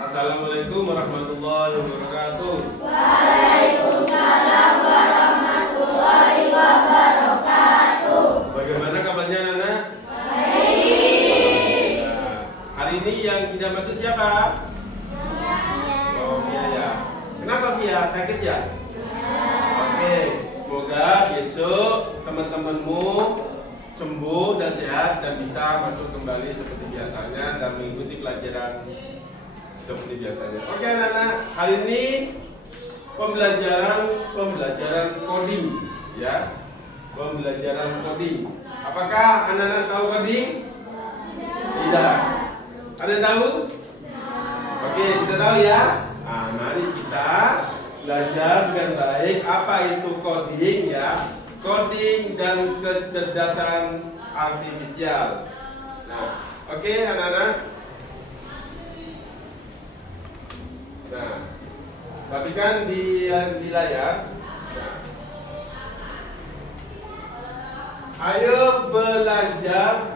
Assalamualaikum warahmatullahi wabarakatuh. Waalaikumsalam warahmatullahi wabarakatuh. Bagaimana kabarnya anak-anak? Baik. Nah, hari ini yang tidak masuk siapa? Oh, Pia ya. Kenapa Pia? Sakit ya? Oke, semoga besok teman-temanmu sembuh dan sehat dan bisa masuk kembali seperti biasanya dan mengikuti pelajaran seperti biasanya. Oke anak-anak, hari ini pembelajaran coding ya. Pembelajaran coding. Apakah anak-anak tahu coding? Tidak. Ada yang tahu? Oke, kita tahu ya. Nah, mari kita belajar dengan baik apa itu coding ya. Coding dan kecerdasan artifisial. Nah, oke anak-anak. Nah, perhatikan di layar. Nah, ayo belajar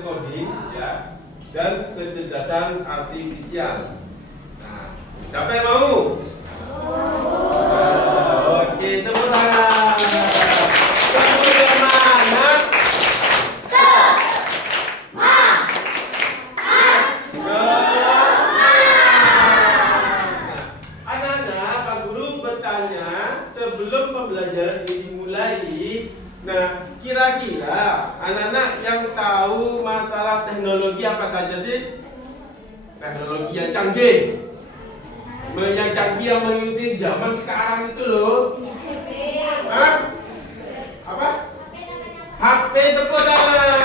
coding ya dan kecerdasan artifisial. Nah, siapa yang mau? Oke, tepuk tangan. Tepuk semangat. Anak-anak, Pak Guru bertanya sebelum pembelajaran ini dimulai. Nah, kira-kira anak-anak yang tahu masalah teknologi apa saja sih? Teknologi yang canggih. Yang canggih yang mengikuti zaman sekarang itu loh. Hah? Apa? HP, tepuk tangan.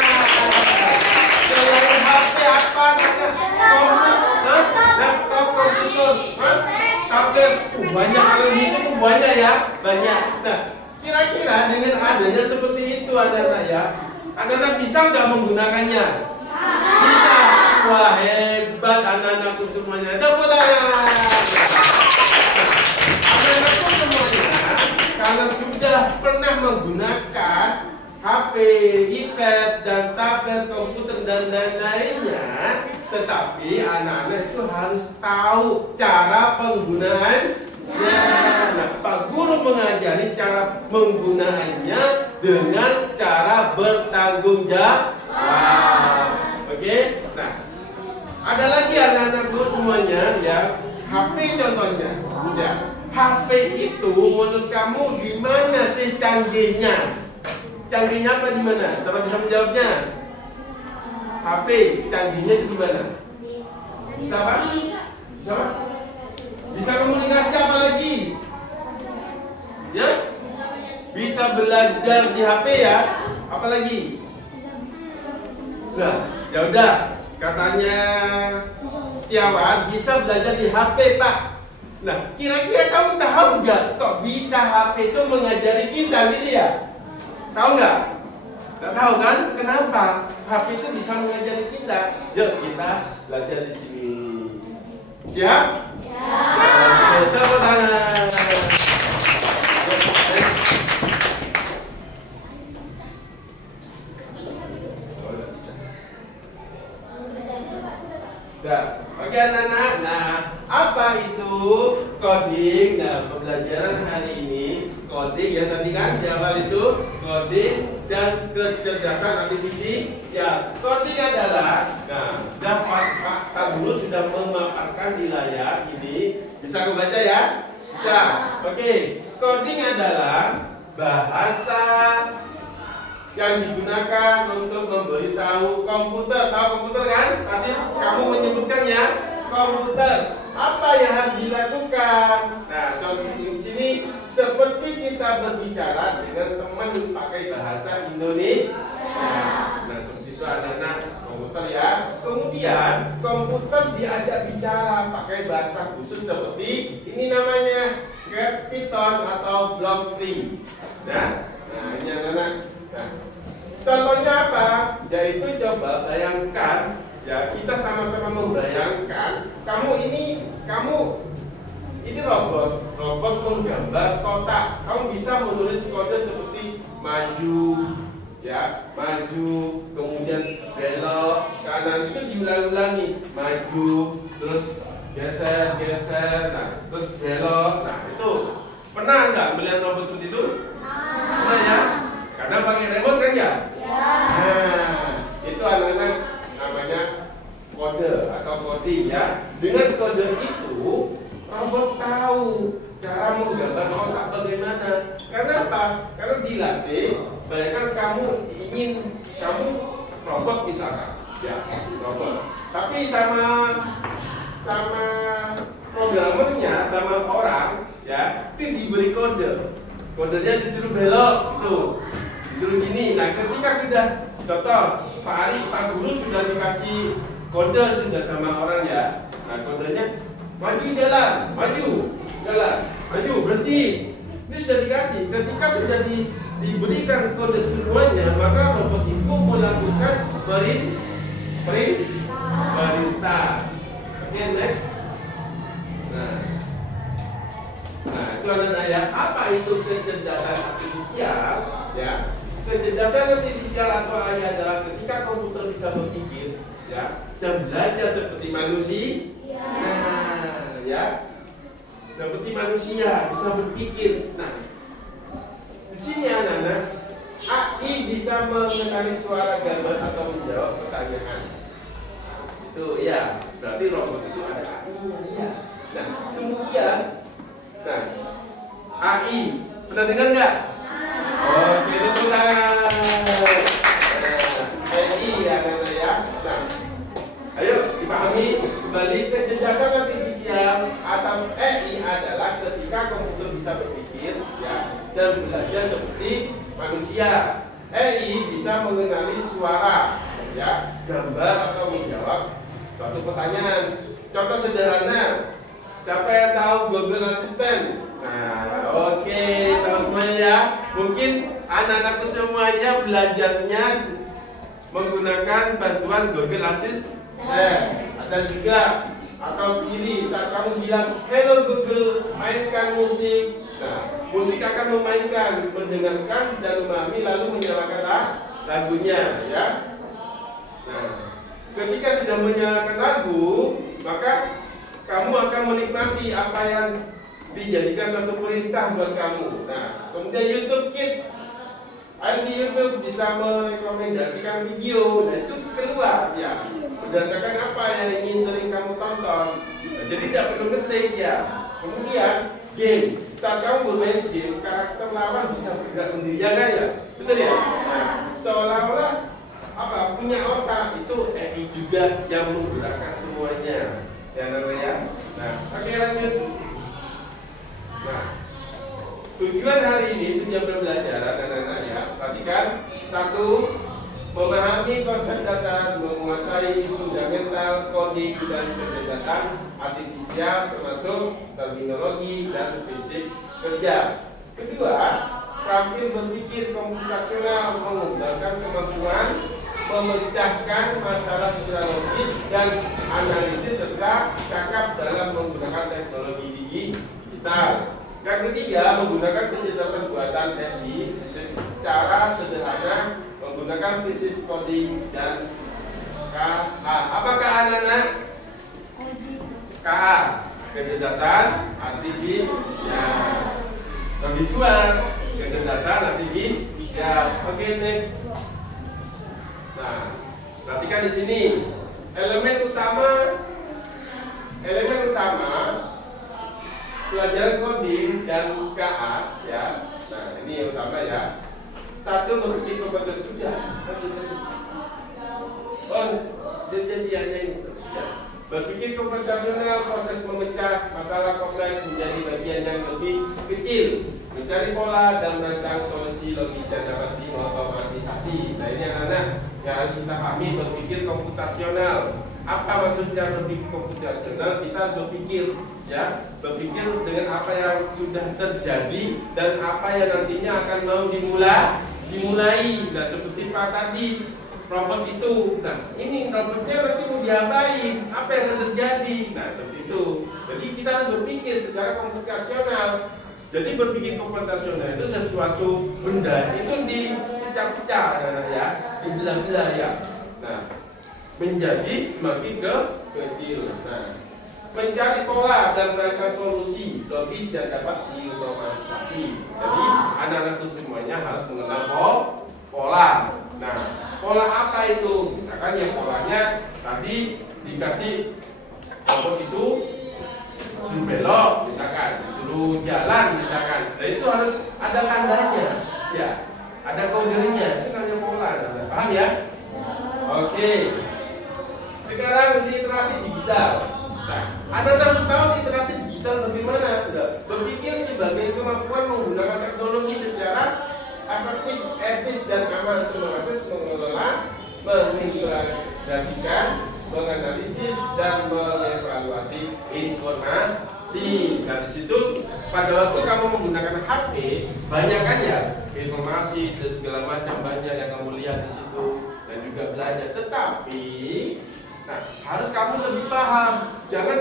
Selain HP apa? Laptop, komputer, tablet. Banyak kalau gitu tuh banyak ya, banyak. Nah, kira-kira dengan adanya seperti itu anak-anak ya, anak-anak bisa nggak menggunakannya? Bisa. Wah, hebat anak-anakku semuanya. Tepuk tangan. Anak-anakku semuanya karena sudah pernah menggunakan HP, iPad, dan tablet, komputer, dan lain-lainnya, tetapi anak-anak itu harus tahu cara penggunaannya. Nah, Pak Guru mengajari cara penggunaannya dengan cara bertanggung jawab. Oke? Nah, ada lagi anak-anakku semuanya ya, HP contohnya. Ya, HP itu menurut kamu gimana sih canggihnya? Canggihnya apa gimana? Siapa bisa menjawabnya? HP canggihnya itu gimana? Bisa apa? Bisa apa? Bisa komunikasi apa lagi? Ya? Bisa belajar di HP ya? Apa lagi? Nah, ya udah. Katanya Setiawan bisa belajar di HP, Pak. Nah, kira-kira kamu tahu nggak kok bisa HP itu mengajari kita gitu ya? Tahu nggak? Nggak tahu kan? Kenapa? HP itu bisa mengajari kita. Yuk kita belajar di sini. Siap? Siap. Tepuk tangan. Nah, oke anak-anak. Nah, apa itu coding? Nah, pembelajaran hari ini coding ya tadi kan di awal itu coding dan kecerdasan artifisial. Ya, coding adalah, nah, Pak Guru sudah memaparkan di layar ini. Bisa aku baca ya? Bisa. Oke, coding adalah bahasa yang digunakan untuk memberitahu komputer. Tahu komputer kan? Tadi kamu menyebutkannya komputer. Apa yang harus dilakukan? Nah, contoh di sini seperti kita berbicara dengan teman pakai bahasa Indonesia. Nah, seperti itu anak-anak komputer ya. Kemudian komputer diajak bicara pakai bahasa khusus seperti ini namanya script Python atau block tree. Nah, ini anak-anak. Nah, contohnya apa? Yaitu coba bayangkan ya, kita sama-sama membayangkan kamu ini robot menggambar kotak. Kamu bisa menulis kode seperti maju, ya, maju, kemudian belok kanan, itu diulang-ulangi, maju, terus geser, nah, terus belok, nah itu pernah nggak melihat robot seperti itu? Pernah ya? Karena pakai remote kan ya? Nah, itu anak-anak namanya kode atau coding ya. Dengan kode itu robot tahu cara menggambar kotak bagaimana. Karena apa? Karena dilatih. Bayangkan kamu ingin robot misalkan, ya robot. Tapi sama programmernya, sama orang, ya itu diberi kode. Kodenya disuruh belok, tuh disuruh gini. Nah, ketika sudah contoh Pak Guru sudah dikasih kode sudah sama orang ya. Nah, kodenya maju jalan, maju berhenti. Ini sudah dikasih. Ketika sudah diberikan kode semuanya, maka robot itu melakukan perintah. Oke, next. Nah, itu anak-anak ya. Apa itu kecerdasan artifisial? Ya, kecerdasan artifisial atau AI adalah ketika komputer bisa berpikir, ya, dan belajar seperti manusia. Nah, ya, seperti manusia bisa berpikir. Nah, di sini anak-anak, AI bisa mengenali suara, gambar atau menjawab pertanyaan. Itu ya, berarti robot itu ada AI-nya ya. Nah, kemudian, nah, AI pernah dengar nggak? Oke, tepuk tangan. AI ya, anak-anak ya. Nah, ayo dipahami kembali, kecerdasan artifisial atau AI adalah ketika komputer bisa berpikir ya dan belajar seperti manusia. AI bisa mengenali suara, ya, gambar atau menjawab suatu pertanyaan. Contoh sederhana, siapa yang tahu Google Assistant? Nah, oke, tahu semuanya ya. Mungkin anak-anakku semuanya belajarnya menggunakan bantuan Google Assistant. Ada juga atau Siri saat kamu bilang hello Google, mainkan musik. Nah, musik akan memainkan, mendengarkan dan memahami lalu menyalakan lagunya ya. Nah, ketika sudah menyalakan lagu, maka kamu akan menikmati apa yang dijadikan suatu perintah buat kamu. Nah, kemudian YouTube Kids, di YouTube bisa merekomendasikan video, dan itu keluar ya berdasarkan apa yang ingin sering kamu tonton. Nah, jadi tidak perlu ngetik ya. Kemudian game, saat kamu bermain game, karakter lawan bisa bergerak sendiri ya kan ya, betul ya. Nah, seolah-olah apa punya otak, itu AI juga yang menggunakan semuanya ya namanya. Nah, oke lanjut. Nah, tujuan hari ini, tujuan pembelajaran anak-anak ya, perhatikan. Satu, memahami konsep dasar, menguasai fundamental coding dan kecerdasan artifisial termasuk terminologi dan prinsip kerja. Kedua, terampil berpikir komputasional, mengembangkan kemampuan memecahkan masalah secara logis dan analitis serta cakap dalam menggunakan teknologi digital. Yang ketiga, menggunakan kecerdasan buatan AI secara sederhana menggunakan prinsip coding dan KA. Apakah anak-anak? KA, kecerdasan artifisial. Visual, kecerdasan artifisial. Oke, next. Nah, perhatikan di sini elemen utama pelajaran coding dan KA ya. Nah, ini yang utama ya. Satu, berpikir komputer sudah. Oh, jadi ini. Berpikir komputasional, proses memecah masalah kompleks menjadi bagian yang lebih kecil, mencari pola dan merancang solusi logis yang dapat diotomatisasi. Nah, ini anak-anak yang harus kita pahami. Berpikir komputasional. Apa maksudnya berpikir komputasional? Kita harus berpikir ya, berpikir dengan apa yang sudah terjadi dan apa yang nantinya akan mau dimulai. Nah, seperti Pak tadi, robot itu. Nah, ini robotnya nanti mau diapain? Apa yang akan terjadi? Nah, seperti itu. Jadi kita harus berpikir secara komputasional. Jadi berpikir komputasional itu sesuatu benda itu dipecah-pecah ya, dibelah-belah ya. Nah, menjadi semakin kecil. Nah, mencari pola dan menemukan solusi logis yang dapat diotomatisasi. Jadi anak-anak itu semuanya harus mengenal pola. Nah, pola apa itu? Misalkan yang polanya tadi dikasih robot itu suruh belok, misalkan suruh jalan, misalkan. Nah, itu harus ada tandanya, ya, ada kodenya. Itu namanya pola. Paham ya? Oke. Sekarang literasi digital. Nah, Anda harus tahu literasi digital bagaimana. Berpikir sebagai kemampuan menggunakan teknologi secara efektif, etis, dan aman untuk mengakses, mengelola, mengintegrasikan, menganalisis, dan mengevaluasi informasi. Nah, di situ pada waktu kamu menggunakan HP, banyak kan ya informasi dan segala macam banyak yang kamu lihat di situ dan juga belajar. Tetapi nah, harus kamu lebih paham. Jangan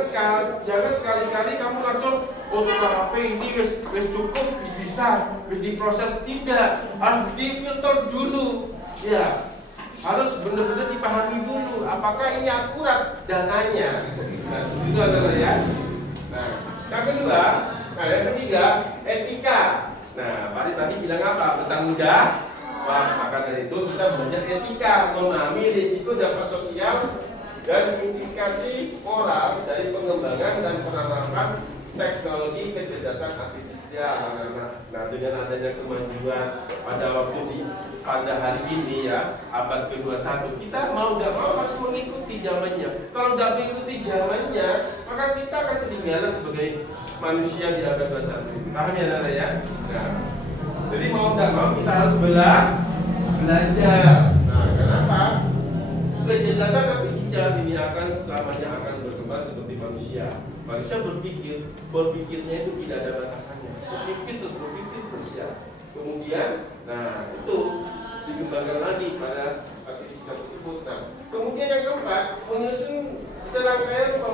sekali-kali kamu langsung untuk HP ini wis cukup, bisa, diproses. Tidak, harus difilter dulu. Ya, harus benar-benar dipahami dulu. Apakah ini akurat dananya? Nah, itu adalah ya. Nah, yang kedua, yang ketiga, etika. Nah, Pak tadi bilang apa? Bertanggung jawab. Maka dari itu kita belajar etika, memahami risiko dampak sosial dan implikasi moral dari pengembangan dan penerapan teknologi kecerdasan artifisial. Nah, dengan adanya kemajuan pada hari ini ya, abad ke-21, kita mau nggak mau harus mengikuti zamannya. Kalau nggak mengikuti zamannya, maka kita akan ketinggalan sebagai manusia di abad 21. Paham ya, Nana ya? Nah, jadi mau nggak mau kita harus belajar. Nah, kenapa? Kecerdasan artifisial ini selamanya akan berkembang seperti manusia. Manusia berpikirnya itu tidak ada batasannya. Berpikir terus ya. Kemudian, nah itu dikembangkan lagi pada artifisial tersebut. Nah, kemudian yang keempat, menyusun serangkaian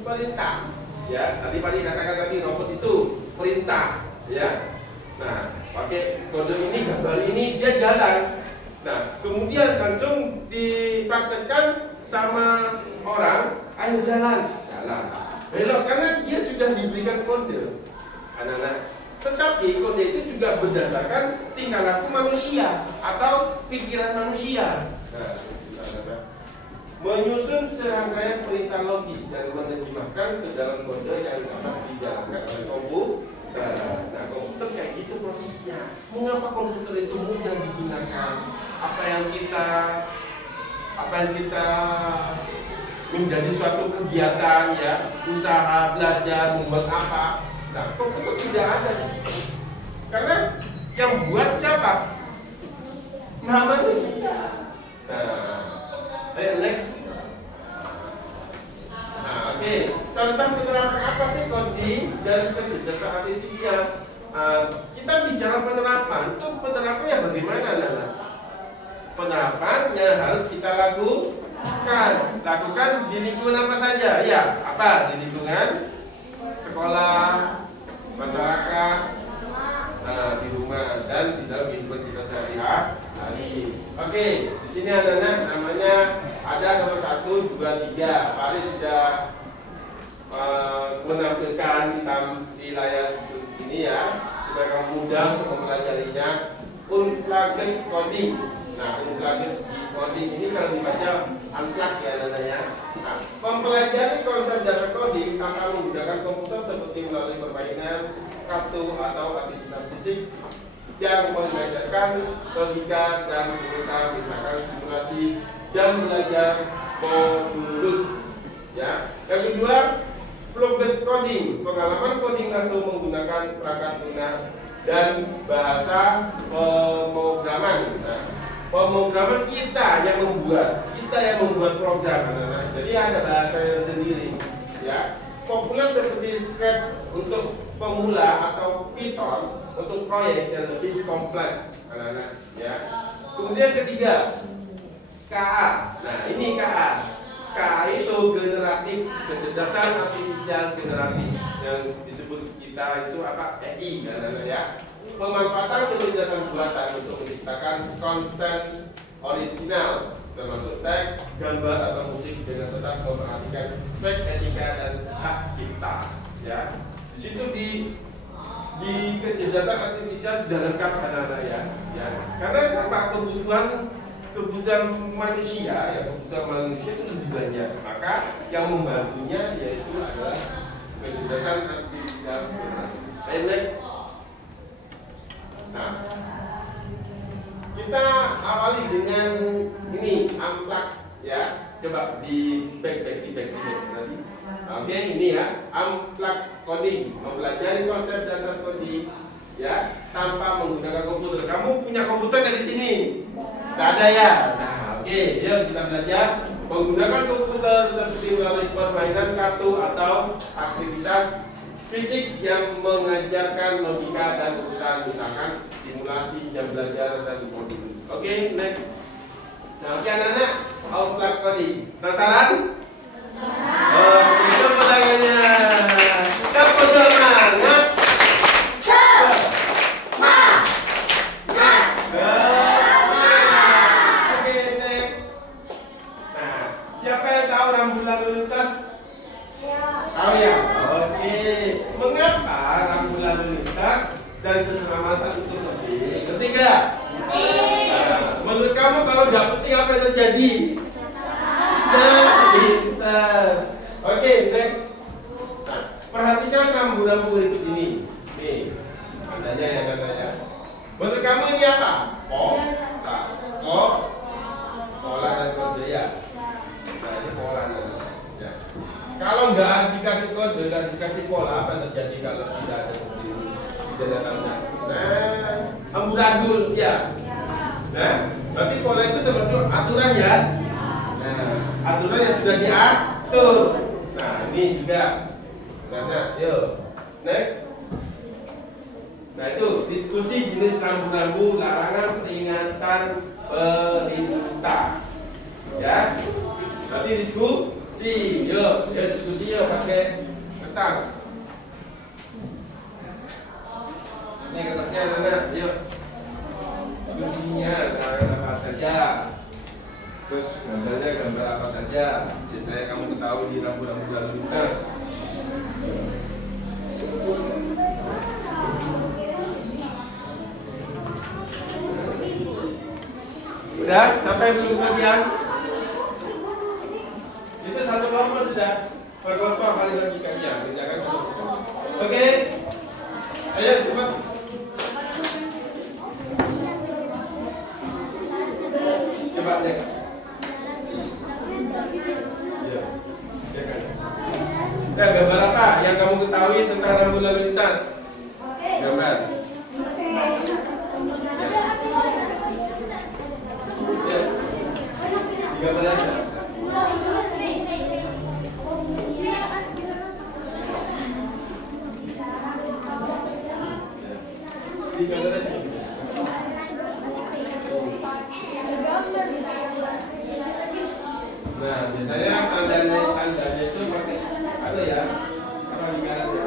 perintah. Ya, tadi katakan tadi robot itu perintah. Ya, nah pakai kode ini, gambar ini, dia jalan. Nah, kemudian langsung dipraktekkan sama orang, ayo jalan. Belok, karena dia sudah diberikan kode, anak-anak. Tetapi kode itu juga berdasarkan tingkah laku manusia atau pikiran manusia. Nah, menyusun serangkaian perintah logis dan menerjemahkan ke dalam kode yang dapat dijalankan oleh komputer. Nah, komputer kayak gitu prosesnya. Mengapa komputer itu mudah digunakan? Apa yang kita menjadi suatu kegiatan ya, usaha, belajar, membuat apa. Nah, komputer tidak ada di situ. Karena yang buat siapa? Maha manusia. Nah, next. Nah, oke. Tentang penerapan apa sih coding dan kecerdasan artifisial? Kita bicara penerapan. Itu penerapannya bagaimana, Nana? Penerapannya harus kita lakukan di lingkungan apa saja? Ya, apa? Di lingkungan sekolah, masyarakat, di rumah, dan di dalam kehidupan kita sehari-hari. Oke, di sini anak-anak namanya ada nomor 1, 2, 3. Pak Ali sudah menampilkan di layar ini ya, supaya kamu mudah untuk mempelajarinya. Unplugged coding. Nah, unplugged coding ini kalau dibaca unplug ya namanya. Nah, mempelajari konsep dasar coding tanpa menggunakan komputer seperti melalui permainan, kartu atau aktivitas fisik yang mengajarkan logika dan mengutar, misalkan simulasi dan belajar modulus. Ya. Yang kedua, plugged coding, pengalaman coding langsung menggunakan perangkat lunak dan bahasa pemrograman. Nah, pemrograman kita yang membuat program. Jadi ada bahasa yang sendiri. Ya, populer seperti Scratch untuk pemula atau Python untuk proyek yang lebih kompleks, anak-anak. Ya. Kemudian ketiga, KA. Nah, ini KA. KA itu generatif, kecerdasan artifisial generatif, yang disebut kita itu apa? AI, anak-anak ya. pemanfaatan kecerdasan buatan untuk menciptakan konten orisinal termasuk teks, gambar atau musik dengan tetap memperhatikan spek etika dan hak cipta. Ya, di situ di kecerdasan artifisial sudah lengkap anak-anak ya. Karena apa kebutuhan manusia ya, kebutuhan manusia itu lebih banyak. Maka yang membantunya yaitu adalah kecerdasan artifisial. Nah, kita awali dengan ini amplak ya. Coba di back nanti. Oke, ini ya, amplak coding, mempelajari konsep dasar coding ya tanpa menggunakan komputer. Kamu punya komputer nggak di sini? Nggak ada ya. Nah, oke, yuk kita belajar menggunakan komputer seperti melalui permainan kartu atau aktivitas fisik yang mengajarkan logika dan urusan, misalkan simulasi jam belajar dan coding. Oke, next. Nah, oke anak-anak, amplak coding. Penasaran? Oke, tepuk tangannya. Tepuk semangat. Oke, next. Nah, siapa yang tahu rambu lalu lintas? Tahu ya? Oke. Mengapa rambu lalu lintas dan keselamatan itu penting? Ketiga. Nah, menurut kamu kalau nggak penting apa yang terjadi? Nah, pintar. Oke, next. Nah, perhatikan rambu-rambu berikut ini. Nih, tandanya ya, tandanya. Menurut kamu ini apa? Pola dan kode ya. Nah, ini pola ya. Kalau nggak dikasih kode, nggak dikasih pola, apa yang terjadi kalau tidak seperti ini? Tidak ada. Nah, amburadul ya. Nah, berarti pola itu termasuk aturan ya. Nah, aturan yang sudah diatur. Nah, ini juga. Nah, yuk. Next. Nah, itu diskusi jenis rambu-rambu, larangan, peringatan, perintah. Ya. Berarti diskusi. Yuk, diskusi yuk pakai kertas. Ini kertasnya anak-anak. Yuk. Diskusinya gambar apa saja. Terus gambarnya gambar apa saja. Biasanya kamu ketahui di rambu-rambu lalu lintas. Udah? Sampai belum kemudian? Itu satu kelompok sudah. Per kelompok paling logikanya. Oke? Ayo cepat. Coba cek. Nah, gambar apa yang kamu ketahui tentang rambu lalu lintas? Gambar. Ya. Gambar aja. Gambar aja. Nah, biasanya tandanya itu pakai ada ya, apa lingkarannya?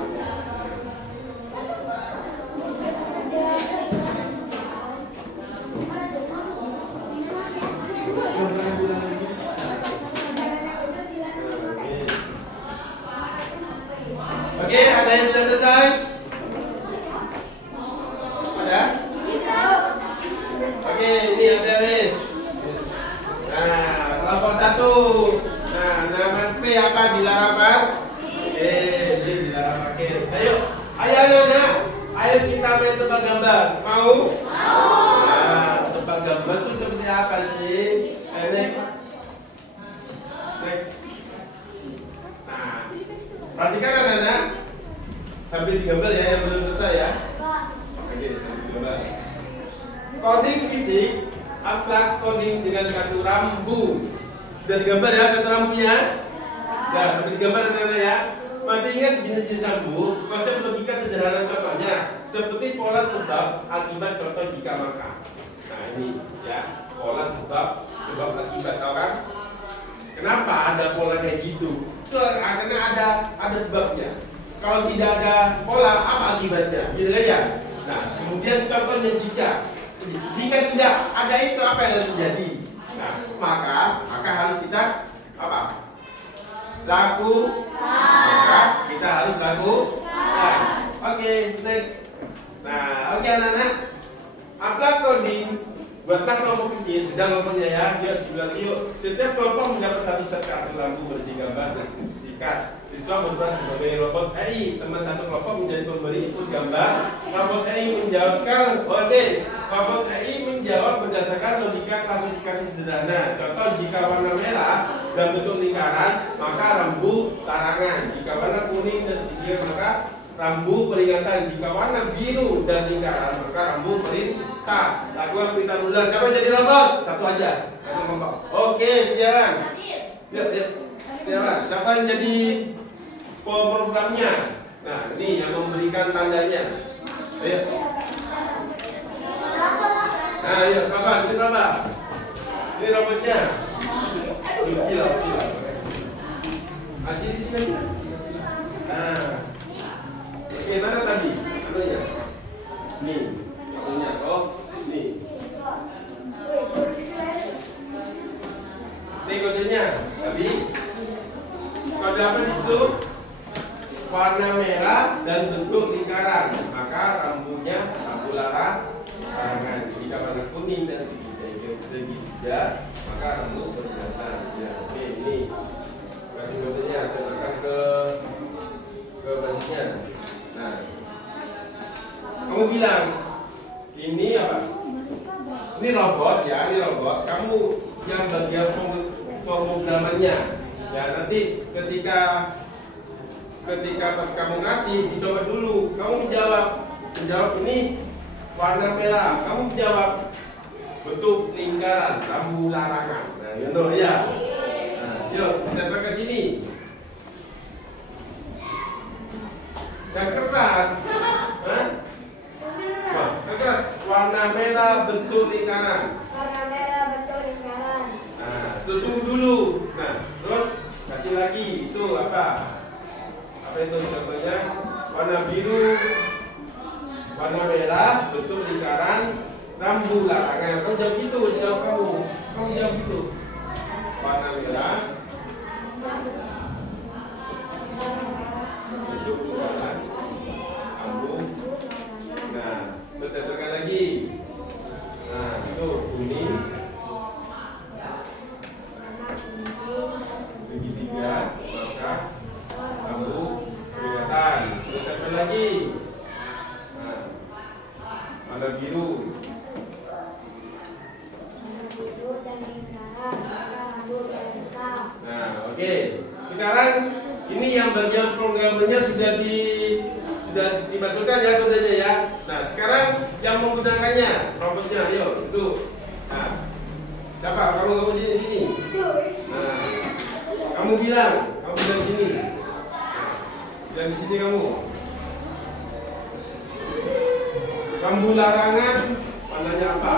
Oke, ada yang sudah selesai? Ada? Oke, ini yang habis. Nah, kelompok satu. Nah, nama P apa dilarang Pak? Ini dilarang pakai. Ayo anak-anak, ayo kita main tebak gambar. Mau? Nah, tebak gambar itu seperti apa sih? Next. Nah, perhatikan anak-anak. Sambil digambar ya, yang belum selesai ya. Oke, sambil digambar. Coding fisik. Amplak coding dengan kartu rambu. Sudah digambar ya kartu rambunya? Nah, sampai digambar anak-anak ya. Masih ingat jenis-jenis rambu? Konsep logika sederhana contohnya seperti pola sebab akibat contoh jika maka. Nah, ini ya, pola sebab akibat, tahu kan? Kenapa ada pola kayak gitu? Itu karena ada sebabnya. Kalau tidak ada pola, apa akibatnya? Gitu kan ya? Nah, kemudian contohnya jika tidak ada itu apa yang akan terjadi? Nah, maka harus kita apa? Maka kita harus lakukan. Oke, next. Nah, oke anak-anak. Upload coding. Buatlah kelompok kecil, sedang kelompoknya ya. Yuk, simulasi yuk. Setiap kelompok mendapat satu set kartu lampu berisi gambar dan singkat. Siswa berperan sebagai robot AI. Teman satu kelompok menjadi pemberi input gambar. Robot AI menjawab sekarang. Oke, robot AI menjawab berdasarkan logika klasifikasi sederhana. Contoh, jika warna merah dan bentuk lingkaran, maka rambu larangan. Jika warna kuning dan segitiga, maka rambu peringatan. Jika warna biru dan lingkaran, maka rambu perintah. Lakukan perintah dulu. Siapa jadi robot? Satu aja. Oke, sejalan. Lihat. Siapa yang jadi programnya? Nah, ini yang memberikan tandanya. Ayo. Nah, ayo, Bapak, sini Bapak. Ini robotnya. Sila. Aci di sini. Nah. Oke, mana tadi? Anunya? Nih. Anunya. Oh, nih. Ini kodenya. Tadi kode apa di situ? Warna merah dan bentuk lingkaran. Maka rambunya rambu larangan. Jika warna kuning dan segitiga, maka rambu peringatan. Ya, ini. Kasih kodenya. Tekan ke bagian. Nah, kamu bilang ini apa? Ini robot ya, ini robot. Kamu yang bagian pemrogramannya. Ya, nanti ketika pas kamu ngasih, dicoba dulu. Kamu menjawab ini warna merah. Kamu menjawab bentuk lingkaran, rambu larangan. Nah, you know, ya. Nah, yuk kita ke sini. Yang keras, keras. Warna merah bentuk lingkaran. Nah, tunggu dulu. Nah, terus kasih lagi. Itu apa? Apa itu contohnya? Warna biru, warna merah bentuk lingkaran, rambu larangan. Kamu jawab gitu, jawab kamu. Kamu jawab gitu. Warna merah. Bentuk lingkaran, rambu. Nah, tekan lagi. Nah, itu kuning. Segitiga, maka rambu peringatan. Tekan lagi. Nah, warna biru. Nah, oke. Sekarang ini yang bagian programnya sudah dimasukkan ya kodenya ya. Nah, sekarang yang menggunakannya robotnya, ayo itu. Nah, siapa? Kamu sini. Nah, kamu bilang sini. Bilang di sini kamu. Rambu larangan warnanya apa?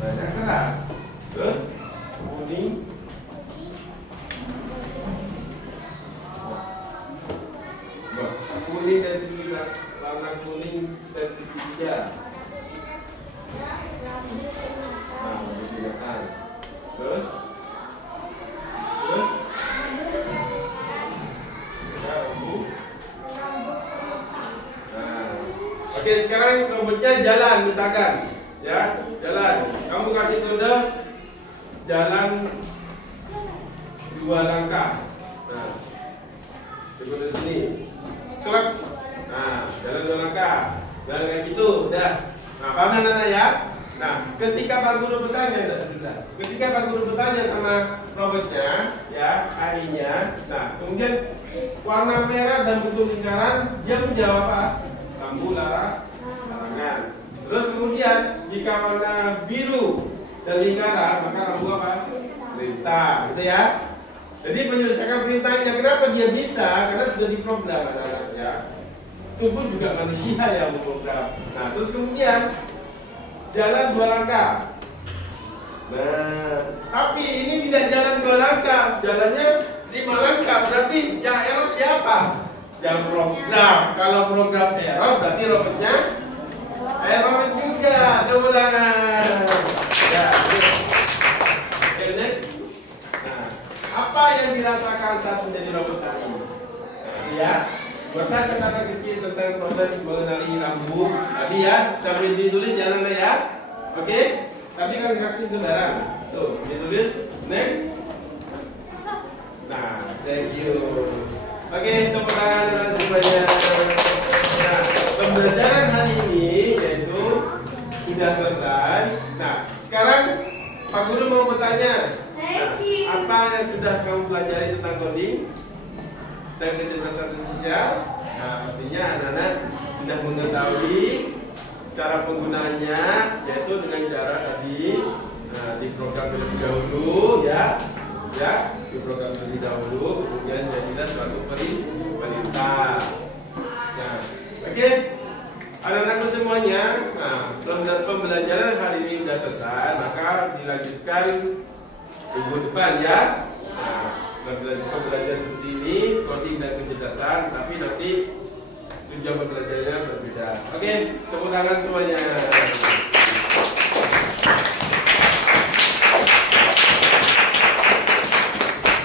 Warna keras. Terus kuning. Kuning dan segitiga. Warna kuning dan segitiga. Nah, digunakan. Terus rambu. Nah, oke, sekarang robotnya jalan misalkan, ya, jalan. Kamu kasih kode jalan 2 langkah. Nah, coba dari sini, klep. Nah, jalan 2 langkah. Jalan kayak gitu, udah. Nah, paham anak-anak ya? Nah, ketika Pak Guru bertanya, sama robotnya, ya, AI-nya. Nah, kemudian warna merah dan bentuk lingkaran, dia menjawab apa? Rambu larangan. Terus kemudian jika warna biru dan lingkaran, maka rambu apa? Perintah, gitu ya. Jadi menyelesaikan perintahnya. Kenapa dia bisa? Karena sudah diprogram anak-anak ya. Itu pun juga manusia yang memprogram. Nah, terus kemudian jalan 2 langkah. Nah, tapi ini tidak jalan 2 langkah, jalannya 5 langkah. Berarti yang error siapa? Yang program. Kalau program error, berarti robotnya error juga. Tepuk tangan. Ya. Oke, next. Nah, apa yang dirasakan saat menjadi robot tadi? Nah, ya. Buatlah kata-kata kecil tentang proses mengenali rambu. Tadi ya, sambil ditulis ya Nana ya. Oke? Tadi kan kasih gambaran. Tuh, ditulis. Next. Nah, thank you. Oke, tepuk tangan Nana semuanya. Nah, pembelajaran hari ini yaitu sudah selesai. Nah, sekarang Pak Guru mau bertanya. Nah, apa yang sudah kamu pelajari tentang coding dan kecerdasan artifisial? Nah, pastinya anak-anak sudah mengetahui cara penggunaannya, yaitu dengan cara tadi diprogram terlebih dahulu ya, diprogram terlebih dahulu, kemudian jadilah suatu perintah. Nah, oke, anak-anakku semuanya, nah pembelajaran hari ini sudah selesai, maka dilanjutkan minggu depan ya. Nah, belajar seperti ini, coding dan kecerdasan, tapi nanti tujuan pembelajarannya berbeda. Oke, tepuk tangan semuanya.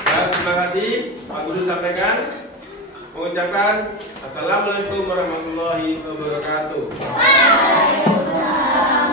Dan terima kasih Pak Guru sampaikan, mengucapkan Assalamualaikum warahmatullahi wabarakatuh. Waalaikumsalam.